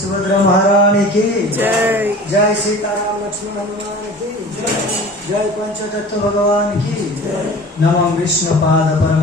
सुभद्रा महारानी की जय। जय सीताराम लक्ष्मण हनुमान की जय पंचतत्व भगवान की नमः विष्णु पाद परम